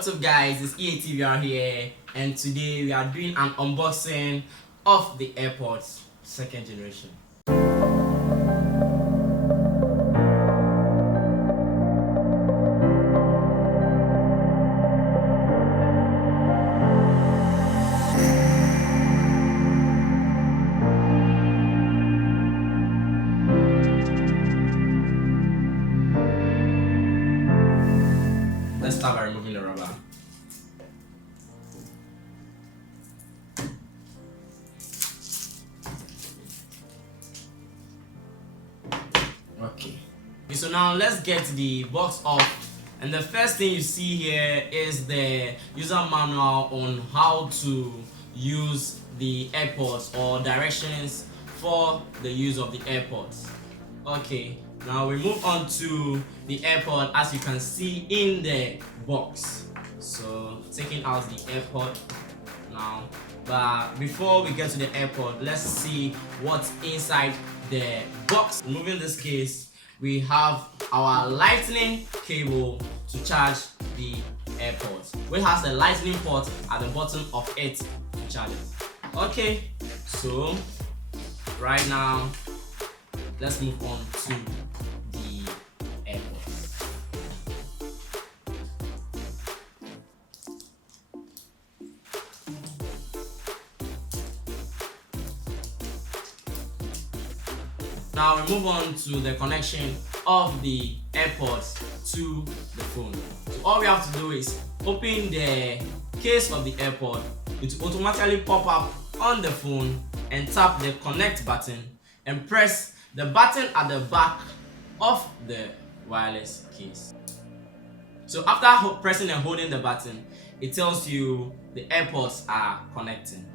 What's up guys, it's EATVR here, and today we are doing an unboxing of the AirPods second generation. Let's start by removing the rubber. Okay, so now let's get the box off, and the first thing you see here is the user manual on how to use the AirPods or directions for the use of the AirPods. Okay, now we move on to the AirPod, as you can see in the box. So taking out the AirPod now, but before we get to the AirPod, let's see what's inside the box. Removing this case, we have our lightning cable to charge the AirPods, which has the lightning port at the bottom of it to charge it. Okay, so right now let's move on to the AirPods. Now we move on to the connection of the AirPods to the phone. So all we have to do is open the case of the AirPod. It will automatically pop up on the phone, and tap the connect button and press the button at the back of the wireless case. So after pressing and holding the button, it tells you the AirPods are connecting.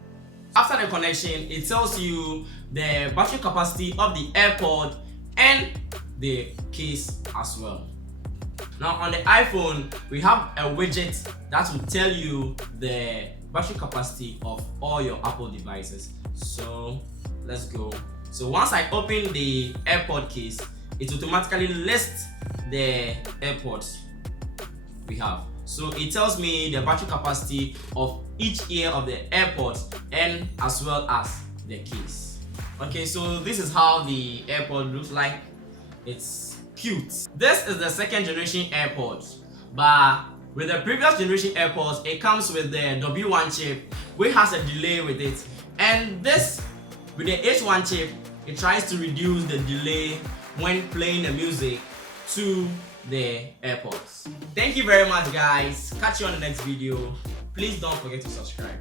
After the connection, it tells you the battery capacity of the AirPod and the case as well. Now on the iPhone, we have a widget that will tell you the battery capacity of all your Apple devices. So let's go. So once I open the AirPod case, it automatically lists the AirPods we have. So it tells me the battery capacity of each ear of the AirPods and as well as the case. Okay, so this is how the AirPod looks like. It's cute. This is the second generation AirPods, but with the previous generation AirPods, it comes with the W1 chip, which has a delay with it, and this with the H1 chip, it tries to reduce the delay when playing the music to the AirPods. Thank you very much guys. Catch you on the next video. Please don't forget to subscribe.